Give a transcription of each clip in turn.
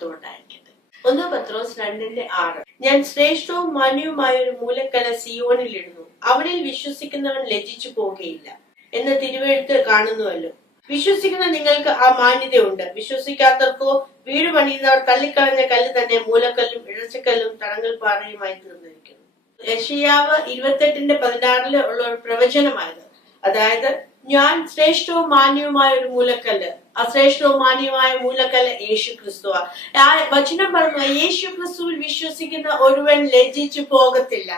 മഹത്വം ഉണ്ടായിരിക്കട്ടെ. 1 പത്രോസ് 2:6. ഞാൻ ശ്രേഷ്ഠവും മാന്യവുമായ ഒരു മൂലക്കല്ല് സിയോനിൽ ഇടുന്നു, അവനിൽ വിശ്വസിക്കുന്നവൻ ലജ്ജിച്ചു പോകുകയില്ല എന്ന് തിരുവെഴുത്ത് കാണുന്നുവല്ലോ. വിശ്വസിക്കുന്ന നിങ്ങൾക്ക് ആ മാന്യതയുണ്ട്. വിശ്വസിക്കാത്തവർക്കോ വീട് പണിയുന്നവർ തള്ളിക്കളഞ്ഞ കല്ല് തന്നെ മൂലക്കല്ലും ഇഴച്ചക്കല്ലും തടങ്കൽ പാറയുമായി തീർന്നിരിക്കുന്നു. യെശയ്യാവ് 28:16 ഉള്ള ഒരു പ്രവചനമായത്. അതായത് ഞാൻ ശ്രേഷ്ഠവും മാന്യവുമായ ഒരു മൂലക്കല്ല്, അശ്രേഷ്ഠവും മാന്യമായ മൂലക്കല്ല് യേശു ക്രിസ്തുവാ. ആ വചനം പറഞ്ഞു, യേശു ക്രിസ്തുവിൽ വിശ്വസിക്കുന്ന ഒരുവൻ ലജ്ജിച്ചു പോകത്തില്ല.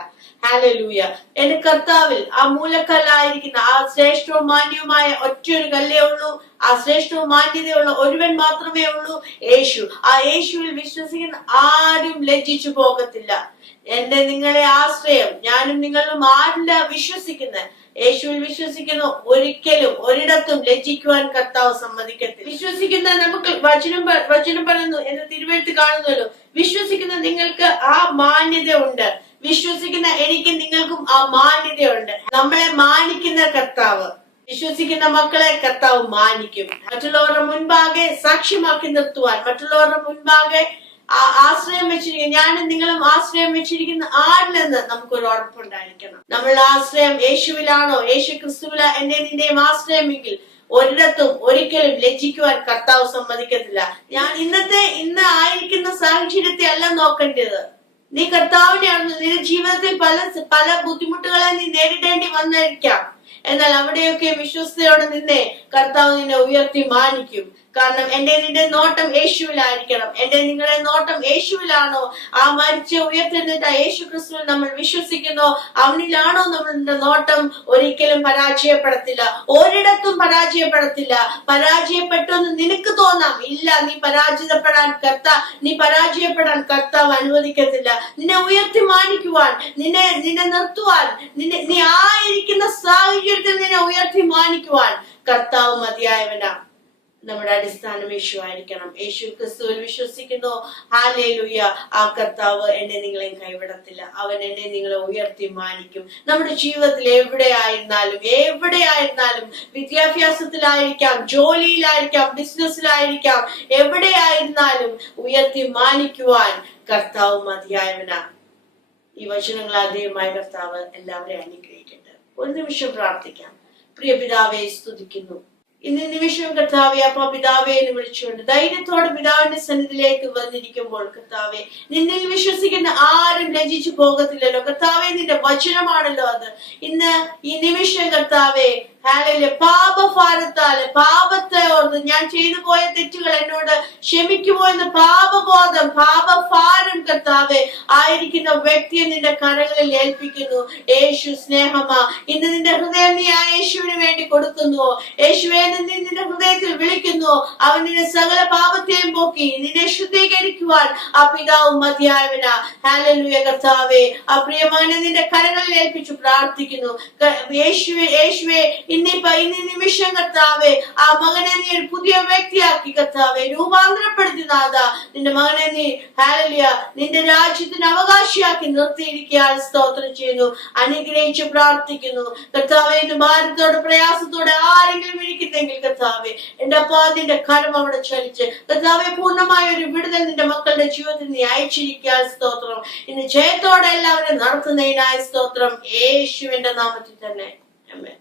ഹല്ലേലൂയ. എന്റെ കർത്താവിൽ ആ മൂലക്കല്ലായിരിക്കുന്ന ആ ശ്രേഷ്ഠവും മാന്യവുമായ ഒറ്റയൊരു കല്ലേ ഉള്ളൂ. ആ ശ്രേഷ്ഠവും മാന്യതയുള്ള ഒരുവൻ മാത്രമേ ഉള്ളൂ, യേശു. ആ യേശുവിൽ വിശ്വസിക്കുന്ന ആരും ലജ്ജിച്ചു പോകത്തില്ല. എന്റെ നിങ്ങളെ ആശ്രയം ഞാനും നിങ്ങളും ആരില്ല വിശ്വസിക്കുന്ന യേശുവിൽ വിശ്വസിക്കുന്ന ഒരിക്കലും ഒരിടത്തും ലജ്ജിക്കുവാൻ കർത്താവ് സമ്മതിക്കത്തില്ല. വിശ്വസിക്കുന്ന നമുക്ക് വചനം പറയുന്നു എന്ന് തിരുവെഴുത്ത് കാണുന്നല്ലോ. വിശ്വസിക്കുന്ന നിങ്ങൾക്ക് ആ മാന്യത ഉണ്ട്. വിശ്വസിക്കുന്ന എനിക്ക് നിങ്ങൾക്കും ആ മാന്യതയുണ്ട്. നമ്മളെ മാനിക്കുന്ന കർത്താവ്, വിശ്വസിക്കുന്ന മക്കളെ കർത്താവ് മാനിക്കും. മറ്റുള്ളവരുടെ മുൻപാകെ സാക്ഷ്യമാക്കി നിർത്തുവാൻ, മറ്റുള്ളവരുടെ മുൻപാകെ ആശ്രയം വെച്ചിരിക്കുന്ന ഞാനും നിങ്ങളും ആശ്രയം വെച്ചിരിക്കുന്ന ആരിലെന്ന് നമുക്കൊരു ഉറപ്പുണ്ടായിരിക്കണം. നമ്മളുടെ ആശ്രയം യേശുവിലാണോ, യേശു ക്രിസ്തുവില എന്റെ നിന്റെയും ആശ്രയമെങ്കിൽ ഒരിടത്തും ഒരിക്കലും ലജ്ജിക്കുവാൻ കർത്താവ് സമ്മതിക്കത്തില്ല. ഞാൻ ഇന്ന് ആയിരിക്കുന്ന സാഹചര്യത്തെ അല്ല നോക്കേണ്ടത്. നീ കർത്താവിനെയാണ്. നിന്റെ ജീവിതത്തിൽ പല ബുദ്ധിമുട്ടുകളെ നീ നേരിടേണ്ടി വന്നിരിക്കാം. എന്നാൽ അവിടെയൊക്കെ വിശ്വസ്തയോടെ നിന്നെ കർത്താവ് നിന്നെ ഉയർത്തി മാനിക്കും. കാരണം എന്റെ നിന്റെ നോട്ടം യേശുവിലായിരിക്കണം. എന്റെ നിങ്ങളുടെ നോട്ടം യേശുവിലാണോ? ആ മരിച്ച ഉയർത്തുന്ന യേശു ക്രിസ്തുവിൽ നമ്മൾ വിശ്വസിക്കുന്നോ, അവനിലാണോ നമ്മളുടെ നോട്ടം? ഒരിക്കലും പരാജയപ്പെടത്തില്ല, ഒരിടത്തും പരാജയപ്പെടത്തില്ല. പരാജയപ്പെട്ടെന്ന് നിനക്ക് തോന്നാം, ഇല്ല. നീ പരാജയപ്പെടാൻ കർത്താവ് അനുവദിക്കത്തില്ല. നിന്നെ ഉയർത്തി മാനിക്കുവാൻ, നിന്നെ നിർത്തുവാൻ, നീ ആയിരിക്കുന്ന സാഹചര്യത്തിൽ നിന്നെ ഉയർത്തി മാനിക്കുവാൻ കർത്താവ് മതിയായവനാ. നമ്മുടെ അടിസ്ഥാനം യേശു ആയിരിക്കണം. യേശു ക്രിസ്തുവിൽ വിശ്വസിക്കുന്നു, ഹല്ലേലൂയ. ആ കർത്താവ് എന്നെ നിങ്ങളെയും കൈവിടത്തില്ല. അവൻ എന്നെ നിങ്ങളെ ഉയർത്തി മാനിക്കും. നമ്മുടെ ജീവിതത്തിൽ എവിടെയായിരുന്നാലും വിദ്യാഭ്യാസത്തിലായിരിക്കാം, ജോലിയിലായിരിക്കാം, ബിസിനസ്സിലായിരിക്കാം, എവിടെയായിരുന്നാലും ഉയർത്തി മാനിക്കുവാൻ കർത്താവ് മതിയായവനാ. ഈ വചനങ്ങൾ ആദ്യമായ കർത്താവ് എല്ലാവരെയും അനുഗ്രഹിക്കട്ടെ. ഒരു നിമിഷം പ്രാർത്ഥിക്കാം. പ്രിയ പിതാവേ, സ്തുതിക്കുന്നു ഇന്ന് നിമിഷം കർത്താവെ. അപ്പ പിതാവെ എന്ന് വിളിച്ചുകൊണ്ട് ധൈര്യത്തോടെ പിതാവിന്റെ സന്നിധിയിലേക്ക് വന്നിരിക്കുമ്പോൾ കർത്താവെ, നിന്നിൽ വിശ്വസിക്കുന്ന ആരും ലജ്ജിച്ചു പോകത്തില്ലല്ലോ കർത്താവെ. നിന്റെ വചനമാണല്ലോ അത്. ഇന്ന് ഈ നിമിഷം കർത്താവെ, ഹല്ലേലൂയ, പാപഭാരത്താല് പാപത്തെ ഓർത്ത് ഞാൻ ചെയ്തു പോയ തെറ്റുകൾ എന്നോട് ക്ഷമിക്കുമോ എന്ന പാപബോധം, പാപഭാരം കർത്താവെ ആയിരിക്കുന്ന വ്യക്തിയെ നിന്റെ കരങ്ങളിൽ ഏൽപ്പിക്കുന്നു. യേശു സ്നേഹമാ, ഇന്ന് നിന്റെ ഹൃദയം നീ ആ യേശുവിന് വേണ്ടി കൊടുക്കുന്നുവോ? യേശുവെ നിന്റെ ഹൃദയത്തിൽ വിളിക്കുന്നു. അവൻ നിന്റെ സകല പാപത്തെയും പോക്കി നിന്നെ ശുദ്ധീകരിക്കുവാൻ ആ പിതാവ് മതിയായവനാ. ഹല്ലേലൂയ കർത്താവെ, ആ പ്രിയമകനെ നിന്റെ കരങ്ങളിൽ ഏൽപ്പിച്ചു പ്രാർത്ഥിക്കുന്നു. യേശുവെ ഇന്ന് നിമിഷം കർത്താവെ, ആ മകനെ നീ ഒരു പുതിയ വ്യക്തിയാക്കി കർത്താവെ രൂപാന്തരപ്പെടുത്തി നാഥ. നിന്റെ മകനെ നീ ഹല്ലേലൂയ നിന്റെ രാജ്യത്തിന് അവകാശിയാക്കി നിർത്തിയിരിക്കാൻ സ്തോത്രം ചെയ്യുന്നു. അനുഗ്രഹിച്ചു പ്രാർത്ഥിക്കുന്നു കർത്താവെ. ഇന്ന് ഭാരത്തോടെ പ്രയാസത്തോടെ ആരെങ്കിലും ഇരിക്കുന്നെങ്കിൽ കർത്താവെ, എന്റെ അപ്പാ നിന്റെ കരം അവിടെ ചലിച്ച് കർത്താവെ പൂർണ്ണമായ ഒരു വിടുതൽ നിന്റെ മക്കളുടെ ജീവിതത്തിൽ നീ അയച്ചിരിക്കാൻ സ്തോത്രം. ഇന്ന് ജയത്തോടെ എല്ലാവരും നടത്തുന്നതിനായ സ്തോത്രം. യേശുവിന്റെ നാമത്തിൽ തന്നെ ആമേൻ.